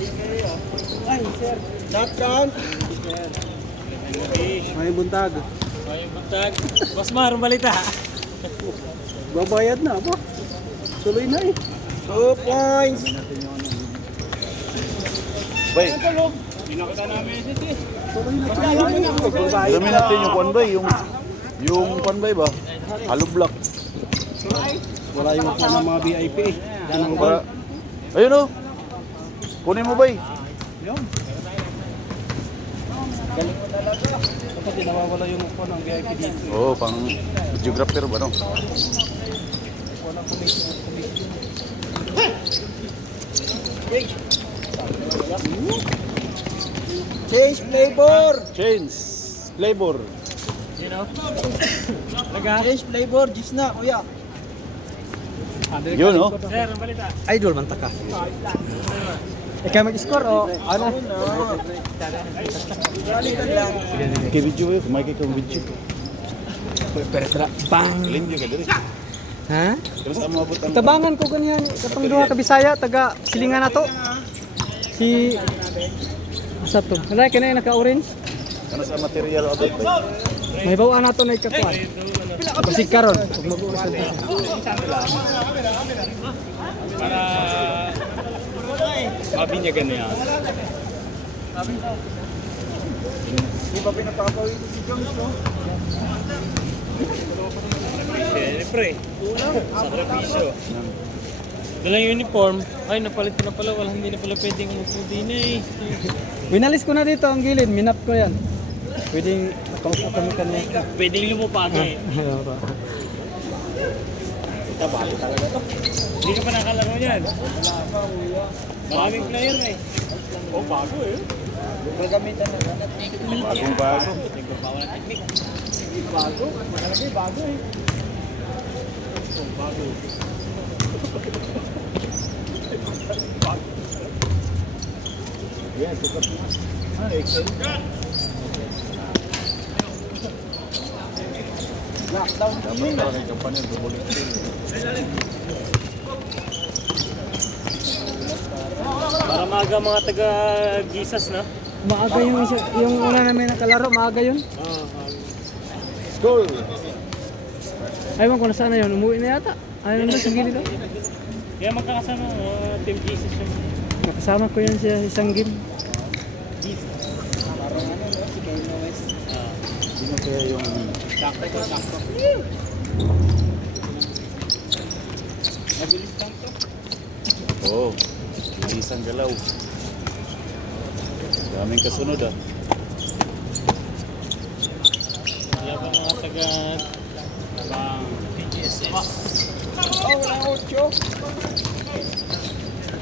Ay, sir. Not count. May buntag. May buntag. Basmar, balita. Babayad na ba? Tuloy na eh. 2 points. Bay, Pinakita namin ito eh. Tuloy na. alamin natin yung convoy, yung convoy ba? Hollow block. Wala yung ako ng mga VIP eh. Yan ang Para, ayun o. Kunin mo bay. galing mo talaga. Kapag di nawawala yung upo ng VIP dito. Oo, pang videographer ba no? Walang commission. Change flavor. Chains, flavor. You know? Naga? Change flavor. Gis na, kuya. Yun no? Sir, balita. Idol man taka. Ikaw mag-score o ano? Balikan lang. Kay video eh, kumaki kang video. Pero tara, bang. Limpyo ka diri. Ha? Terus amo abot ang Tabangan ko ganyan. Katong duha ka Bisaya, taga silingan na to. Si asa to? Wala ka na yung naka-orange. ano sa material abot bay. May bawaan na to na ikakuan. Kasi karon, pag mag-uusap na. Para mabinyagan na yan. Di ba pinapakawin si Jones, no? Siyempre. Sakripisyo. Dala yung uniform. Ay, napalit ko na pala. Wala, hindi na pala pwedeng umupo din eh. Winalis ko na dito ang gilid, minap ko yan. Pwedeng nakaupo kami kanya. Pwedeng lumupag eh. Tabali talaga to. Hindi ka pa nakalaro yan. Maraming player eh. Oh, bago eh. Gagamitan na na. Bagong bago. Bawal ang technique. Bago, malaki bago eh. Oh, bago. Yan, tukat mo. Ah, excel. Lockdown Dapat kami. talaga kay kampanya bubulit. Para maaga mga taga-gisas na. Maaga yung yung una namin nakalaro, maaga yun. Goal. Aywan ko na sana yun, umuwi na yata. Ayun na sa gilid daw. Kaya magkakasama, team gisas yung Nakasama ko yan sa isang game. Hindi mo kaya yung sakto ko, sakto. Mabilis lang to. Oo. Isang galaw. Daming kasunod ah. Kaya pa mga taga bang TGSS. Oh, wala 8.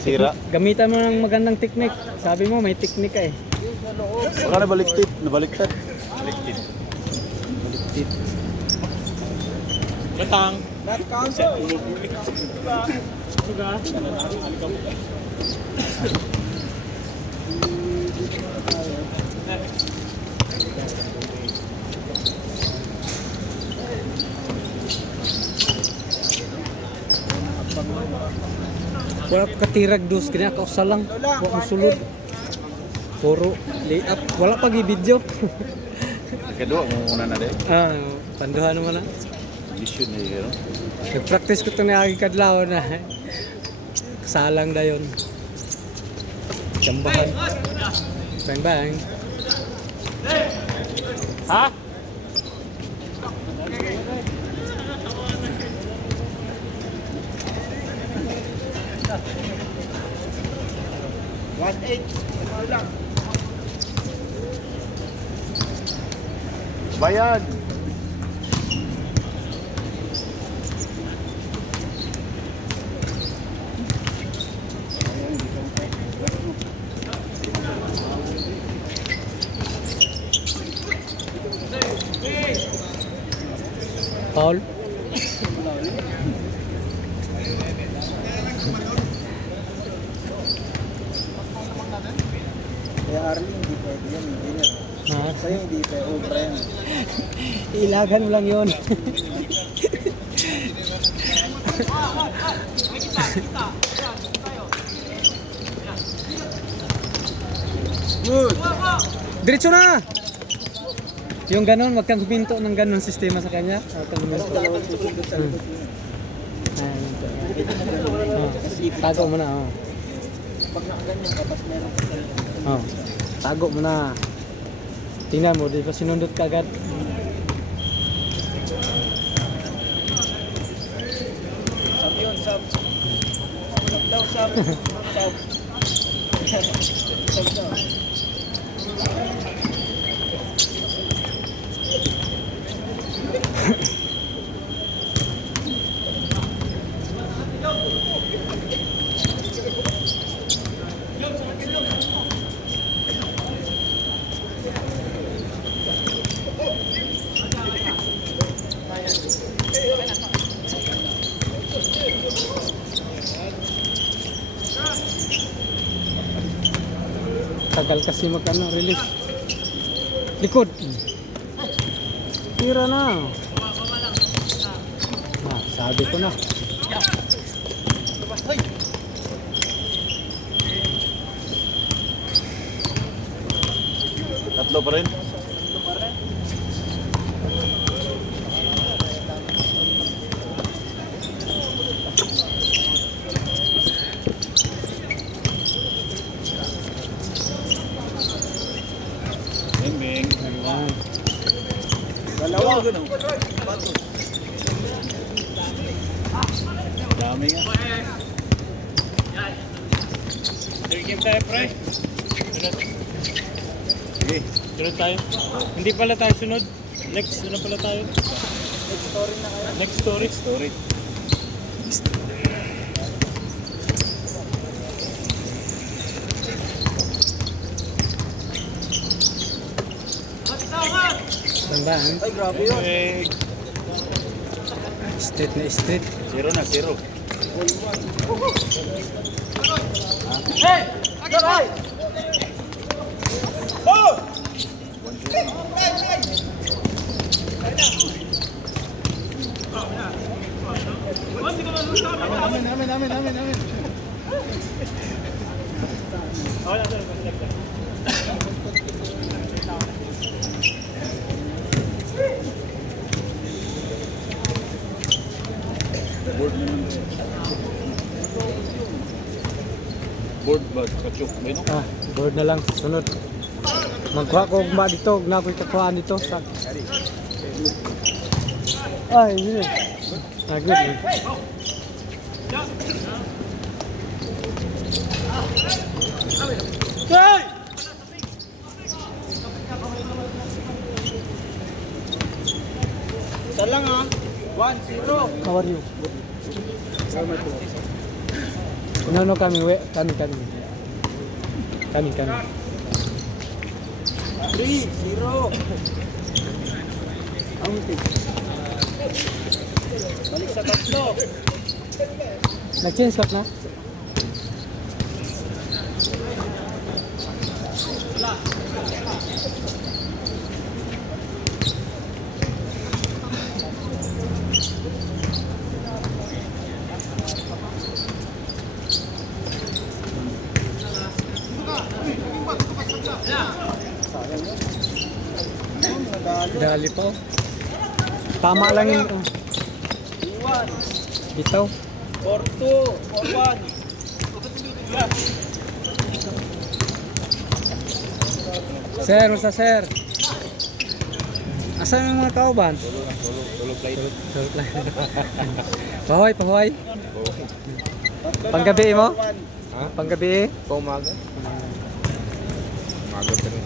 Sira. Gamitan mo ng magandang technique. Sabi mo may technique ka eh. Baka nabaliktad. Nabaliktad. Baliktad. Baliktad. Gatang. Not council. Suga. Wala pa katirag dos, kanya kausa lang. Wala mo sulod. Puro layup. Wala pag i-video. Kedua mo muna na deh. Panduhan naman na. Mission eh, you know? Nag-practice ko ito na aking kadlaw na kasalang na yun. Jambahan. Bang bang. Ha? Bayad. Paul. Kaya Arlie, hindi pwede yan. Hindi Ha? sa'yo, hindi pwede. Obra yan. Ilagan mo lang yun. Good. Diretso na! Yung ganun, wag kang huminto ng ganun sistema sa kanya. Wag kang huminto. Dalawang susundot sa likod niya. Tago mo na, oh. Pag nakaganyan ka, tapos meron ka ganyan. Oh. Tago mo na. Tingnan mo, di ba sinundot ka agad? Sub yun, sub. Sub daw, sub. Sub. Sub daw. Tagal kasi release. Likod. Tira na. Sabi ko na. Tatlo pa rin. Bing. Ayan. Dalawa. Dami nga. Third game tayo, pre. Sunod. Sige. Sunod tayo. Hindi pala tayo sunod. Next, sunod pala tayo. Next story na kayo. Next story. Story. Tandaan. Ay, grabe yun. Eh, Street na street. 0 na, 0. Board na lang. Board ba? Kachuk ba yun? Board na lang. Sunod. Magkuha ko ba dito? Na ako'y kakuhaan dito. Ay, hindi. Good. Isa lang ha. 1-0. How are you? Sama to. No, coming. Coming. 3-0. Outing. Balik sa tatlo. Nag-change shot na? Dali po. Tama lang yung bitaw. 4-2. 4-1. Sir, basta sir. Asan yung mga kauban? Tulog flight. Pahuay. Panggabi mo? Ha? Panggabi? Paumaga. Umaga pa rin.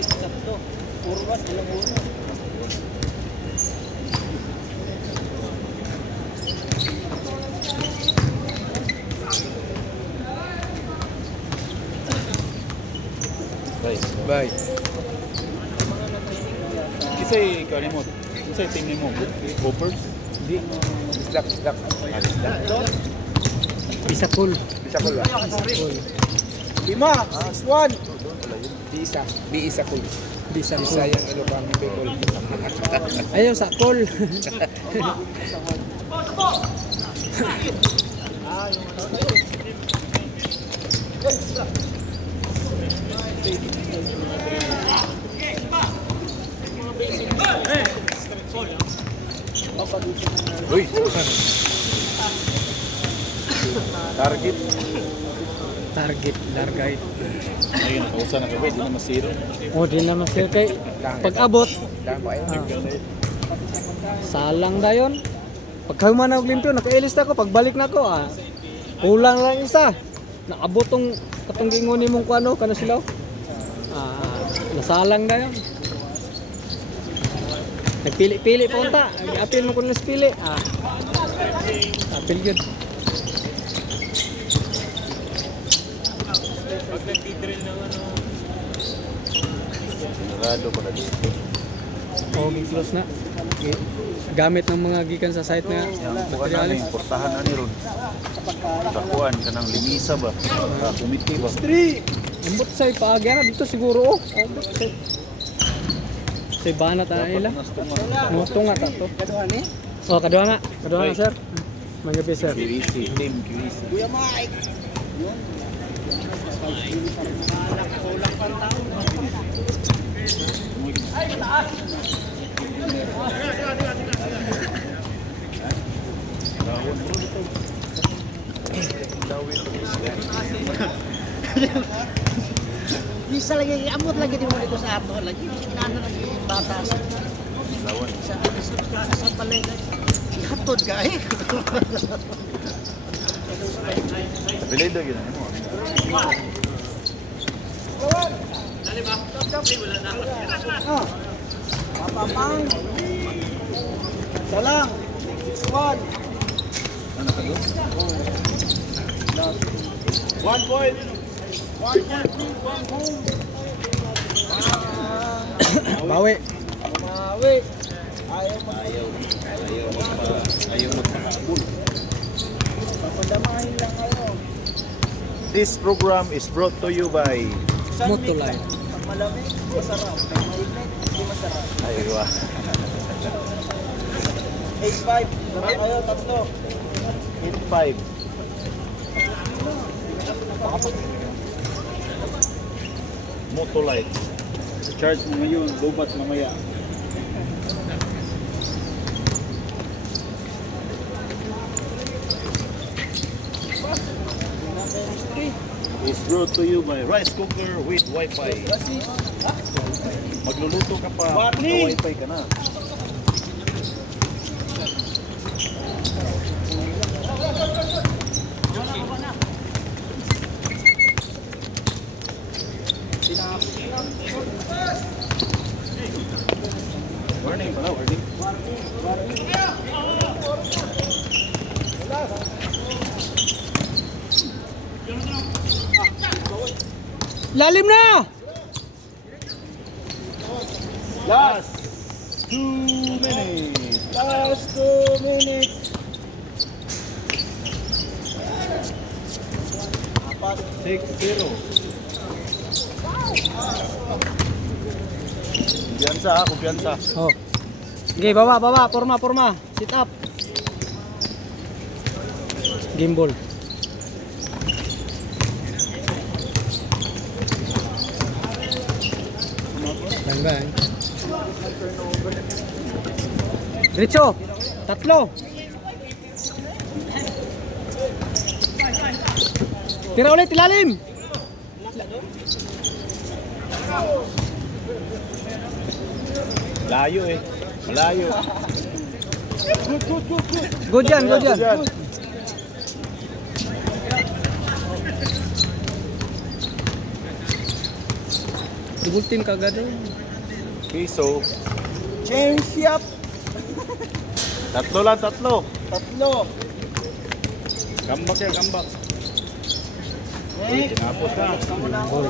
Tatlo. 4-1. Ilang uno. Bye. Kisay kani mo? Kisay team mo? Gophers? Di. Isdak. Isa full. Bisakol ba? Cool. 5, 6-1. Bisa. Bisa ko. Bisa ko. Bisayang Ilocano people. Ayaw sa call. Uy. Target. Target, target. Ayun, nakausa na kami. Di na masiro. O, di naman sir kay pag-abot. Dama yun. Salang dayon. Pagkahuman og limpyo, nakailis na ako. Pagbalik na ako, kulang lang isa. Naabot tong katong gingon nimong kuano, kano sila? Nasalang dayon. Nagpili-pili pa unta. Apil mo kun pili. Apil gyud. Pag nagdi-drill ng ano, Narado ko na dito. O, close na. Gamit ng mga gikan sa site na Yang kuha na materialis. ni, portahan na ni Ron. Takuan ka ng limisa ba? Kumiti ba? 3. Ambot say paagya na dito siguro. Ambot say. Say banat ana nila. Moto nga tato. Kaduhan ni. Oh, kadua na. Kadua na sir. Magabi sir. QEC, team QEC. Kuya Mike. Yun. Kulang pang tao. Bisa lagi, amot lagi di mo dito sa ato lagi. Bisa kinana lagi batas. Lawan. Sa balay guys. Ihatod ka eh. Apelido yun. Ano? Papapang. Salang. 6-1. Ano ka doon? 1 point. 1 home. Bawi. Mawi. Ayaw magpahabol. Papadamahin lang kayo. This program is brought to you by Motolite. Pag malamig, masarap. Pag mainit, hindi masarap. Aywa. 8-5. Dama kayo, tatlo. 8-5. Motolite. Charge mo ngayon, lubat mamaya. Is brought to you by rice cooker with wifi. Magluluto ka pa, Barney! wifi ka na. Warning pala, warning. Lalim na! Last 2 minutes. Last 2 minutes. 6-0. Kumpiyansa ha, kumpiyansa. Oh. Okay, baba, forma. Sit up. Gimbal. Tangga eh. Diretso. Tatlo. Tira ulit, ilalim. Layo eh. Malayo. Good yan. Double team kagad eh. Okay, so Change up. tatlo lang, tatlo. Tatlo. Kambak yan, kambak. Next. Tinapos na. Ball.